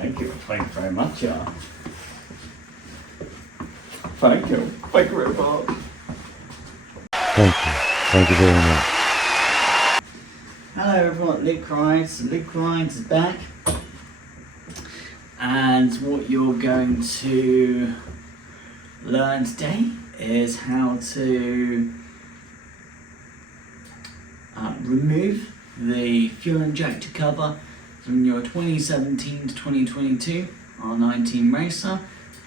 Thank you very much, yeah. Thank you very much. Thank you very much. Hello everyone, Luke Rides. Luke Rides is back. And what you're going to learn today is how to remove the fuel injector cover from your 2017 to 2022 R NineT Racer.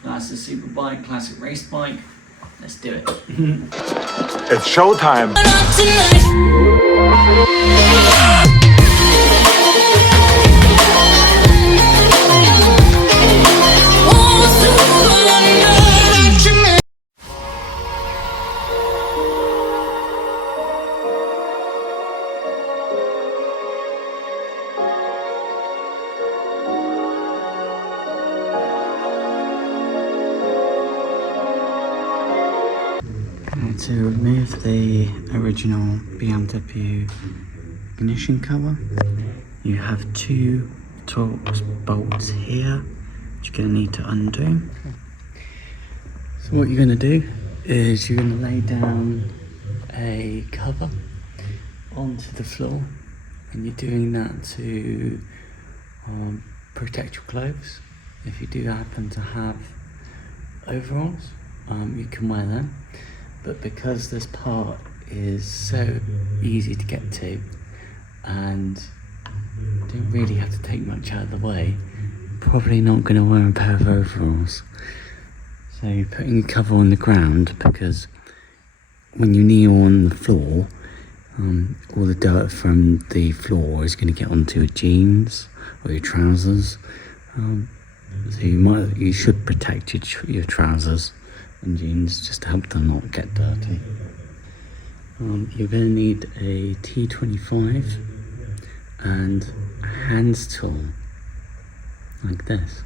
That's a super bike, classic race bike. Let's do it. It's showtime. To remove the original BMW ignition cover, you have two Torx bolts here, which you're going to need to undo. So what you're going to do is you're going to lay down a cover onto the floor, and you're doing that to protect your clothes. If you do happen to have overalls, you can wear them. But because this part is so easy to get to and you don't really have to take much out of the way, probably not going to wear a pair of overalls. So you're putting a cover on the ground, because when you kneel on the floor, all the dirt from the floor is going to get onto your jeans or your trousers. So you should protect your trousers and jeans just to help them not get dirty. You're going to need a T25 and a hand tool like this.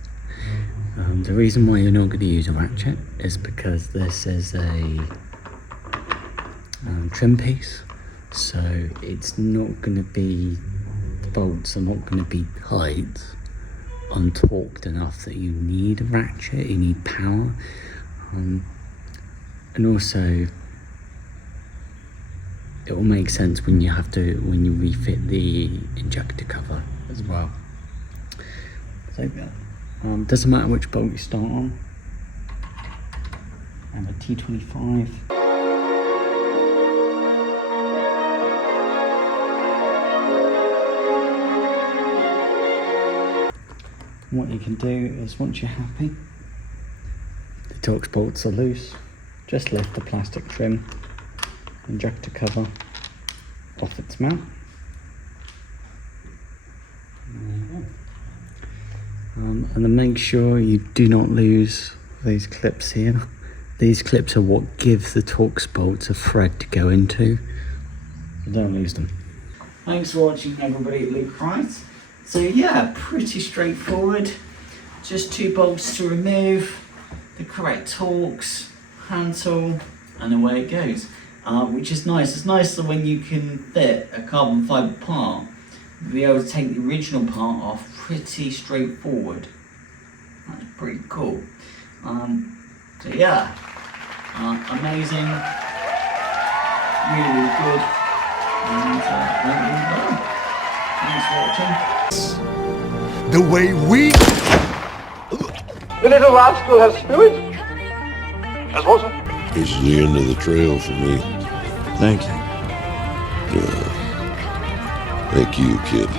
The reason why you're not going to use a ratchet is because this is a trim piece, so it's not going to be, the bolts are not going to be tight and torqued enough that you need a ratchet, you need power. And also it will make sense when you refit the injector cover as well. So doesn't matter which bolt you start on. I have a T25. What you can do is, once you're happy, the Torx bolts are loose, just lift the plastic trim injector cover off its mount. And then make sure you do not lose these clips here. These clips are what give the Torx bolts a thread to go into, so don't lose them. Thanks for watching everybody at Luke Rides. So yeah, pretty straightforward. Just two bolts to remove, the correct Torx, hand tool, and away it goes. Which is nice. It's nicer when you can fit a carbon fibre part, be able to take the original part off pretty straightforward. That's pretty cool. So yeah, amazing, really good, and well. Thanks for watching. The way we... The little rascal has spirit. As was it? This is the end of the trail for me. Thank you. Thank you, kid.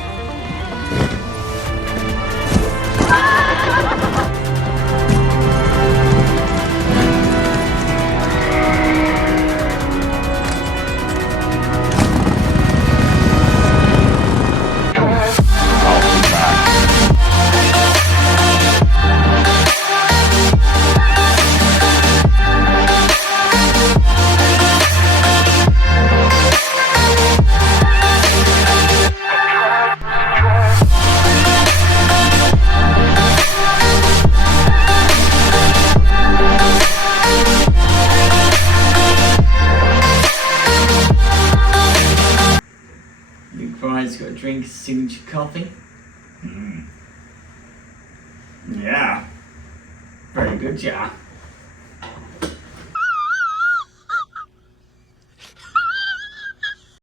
Luke Rides got a drink, signature coffee. Yeah. Very good, yeah.